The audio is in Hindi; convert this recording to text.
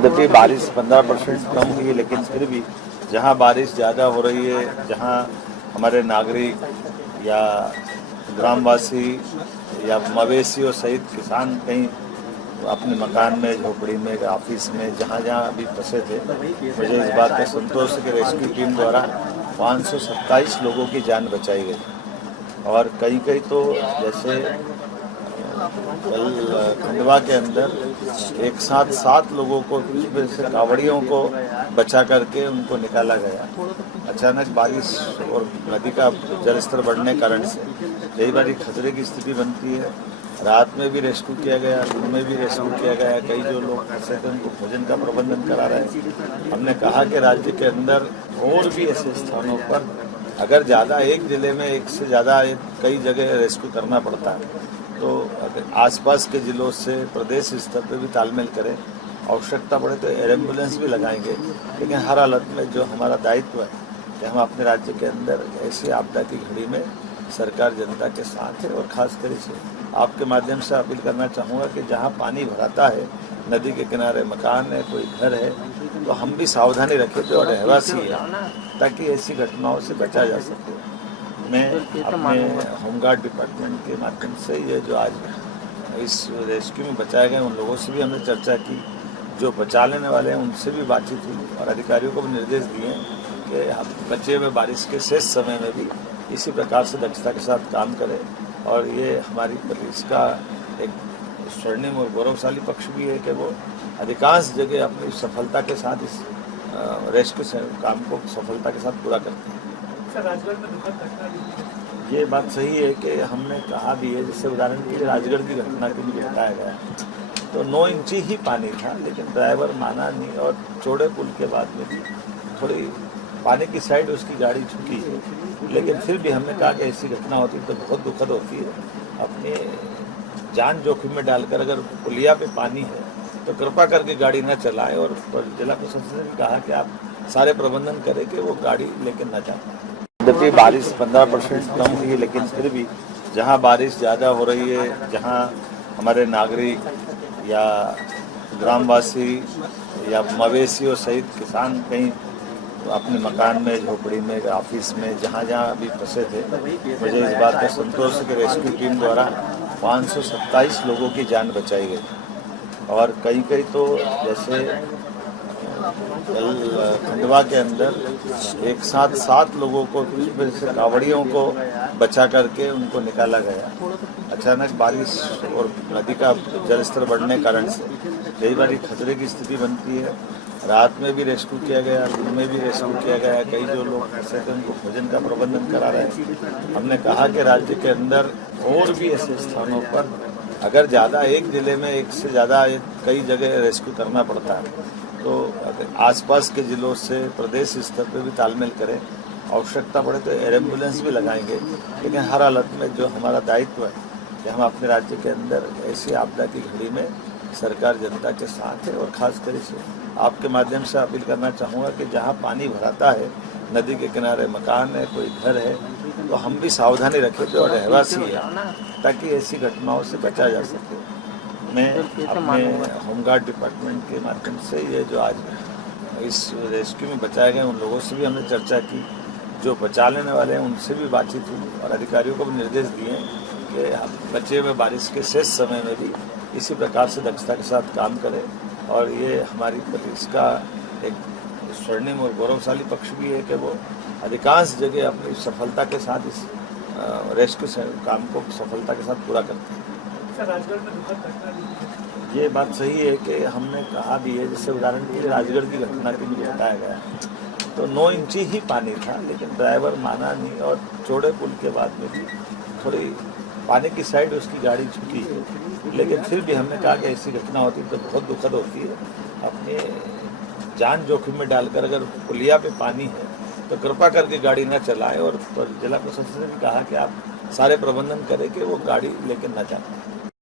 यद्यपि बारिश 15% कम हुई है, लेकिन फिर भी जहां बारिश ज़्यादा हो रही है, जहां हमारे नागरिक या ग्रामवासी या मवेशियों सहित किसान कहीं अपने मकान में, झोपड़ी में, ऑफिस में, जहां जहां अभी फंसे थे, मुझे इस बात का संतोष है कि रेस्क्यू टीम द्वारा 527 लोगों की जान बचाई गई। और कई कई तो जैसे कल खंडवा के अंदर एक साथ 7 लोगों को, से कावड़ियों को बचा करके उनको निकाला गया। अचानक बारिश और नदी का जलस्तर बढ़ने कारण से कई बार खतरे की स्थिति बनती है। रात में भी रेस्क्यू किया गया, दिन में भी रेस्क्यू किया गया। कई जो लोग फंसे थे उनको भोजन का प्रबंधन करा रहे हैं। हमने कहा कि राज्य के अंदर और भी ऐसे स्थानों पर अगर ज़्यादा एक जिले में एक से ज़्यादा कई जगह रेस्क्यू करना पड़ता है तो आसपास के जिलों से प्रदेश स्तर पर भी तालमेल करें। आवश्यकता पड़े तो एयर एम्बुलेंस भी लगाएंगे, लेकिन हर हालत में जो हमारा दायित्व है कि हम अपने राज्य के अंदर ऐसी आपदा की घड़ी में सरकार जनता के साथ है। और खासकर से आपके माध्यम से अपील करना चाहूँगा कि जहाँ पानी भराता है, नदी के किनारे मकान है, कोई घर है, तो हम भी सावधानी रखें जो रहवासी है, ताकि ऐसी घटनाओं से बचा जा सके। मैं अपने होमगार्ड डिपार्टमेंट के माध्यम से ये जो आज इस रेस्क्यू में बचाए गए उन लोगों से भी हमने चर्चा की, जो बचा लेने वाले हैं उनसे भी बातचीत हुई और अधिकारियों को भी निर्देश दिए कि हम बचे हुए बारिश के शेष समय में भी इसी प्रकार से दक्षता के साथ काम करें। और ये हमारी पुलिस का एक स्वर्णिम और गौरवशाली पक्ष भी है कि वो अधिकांश जगह अपनी सफलता के साथ इस रेस्क्यू काम को सफलता के साथ पूरा करते हैं। राजगढ़ में दुखद घटना ये बात सही है कि हमने कहा भी है, जैसे उदाहरण के लिए राजगढ़ की घटना के लिए बताया गया तो 9 इंच ही पानी था, लेकिन ड्राइवर माना नहीं और चौड़े पुल के बाद में भी थोड़ी पानी की साइड उसकी गाड़ी झुकी है। लेकिन फिर भी हमने कहा कि ऐसी घटना होती तो बहुत दुखद होती है। अपनी जान जोखिम में डालकर अगर पुलिया पे पानी है तो कृपा करके गाड़ी न चलाएं। और जिला प्रशासन ने भी कहा कि आप सारे प्रबंधन करें कि वो गाड़ी लेकर न जाए। यद्यपि बारिश 15% कम हुई है, लेकिन फिर भी जहां बारिश ज़्यादा हो रही है, जहां हमारे नागरिक या ग्रामवासी या मवेशियों सहित किसान कहीं अपने मकान में, झोपड़ी में, ऑफिस में, जहां जहां अभी फंसे थे, मुझे इस बात का संतोष है कि रेस्क्यू टीम द्वारा 527 लोगों की जान बचाई गई। और कई कई तो जैसे कल खंडवा के अंदर एक साथ 7 लोगों को, से कावड़ियों को बचा करके उनको निकाला गया। अचानक बारिश और नदी का जलस्तर बढ़ने कारण से कई बार खतरे की स्थिति बनती है। रात में भी रेस्क्यू किया गया, दिन में भी रेस्क्यू किया गया। कई जो लोग फंसे थे उनको भोजन का प्रबंधन करा रहे हैं। हमने कहा कि राज्य के अंदर और भी ऐसे स्थानों पर अगर ज़्यादा एक जिले में एक से ज़्यादा कई जगह रेस्क्यू करना पड़ता है तो आसपास के जिलों से प्रदेश स्तर पर भी तालमेल करें। आवश्यकता पड़े तो एयर एम्बुलेंस भी लगाएंगे, लेकिन हर हालत में जो हमारा दायित्व है कि हम अपने राज्य के अंदर ऐसी आपदा की घड़ी में सरकार जनता के साथ है। और खासकर से आपके माध्यम से अपील करना चाहूँगा कि जहाँ पानी भराता है, नदी के किनारे मकान है, कोई घर है, तो हम भी सावधानी रखें जो रहवासी है, ताकि ऐसी घटनाओं से बचा जा सके। मैं अपने होमगार्ड डिपार्टमेंट के माध्यम से ये जो आज इस रेस्क्यू में बचाए गए उन लोगों से भी हमने चर्चा की, जो बचा लेने वाले हैं उनसे भी बातचीत हुई और अधिकारियों को भी निर्देश दिए कि हम बचे हुए बारिश के शेष समय में भी इसी प्रकार से दक्षता के साथ काम करें। और ये हमारी पुलिस का एक स्वर्णिम और गौरवशाली पक्ष भी है कि वो अधिकांश जगह अपनी सफलता के साथ इस रेस्क्यू काम को सफलता के साथ पूरा करते हैं। राजगढ़ में दुखद घटना ये बात सही है कि हमने कहा भी है, जैसे उदाहरण के लिए राजगढ़ की घटना के लिए बताया गया तो 9 इंच ही पानी था, लेकिन ड्राइवर माना नहीं और चौड़े पुल के बाद में भी थोड़ी पानी की साइड उसकी गाड़ी झुकी है। लेकिन फिर भी हमने कहा कि ऐसी घटना होती तो बहुत दुखद होती है। अपनी जान जोखिम में डालकर अगर पुलिया पे पानी है तो कृपा करके गाड़ी न चलाएं। और जिला प्रशासन ने भी कहा कि आप सारे प्रबंधन करें कि वो गाड़ी लेकर न जाए।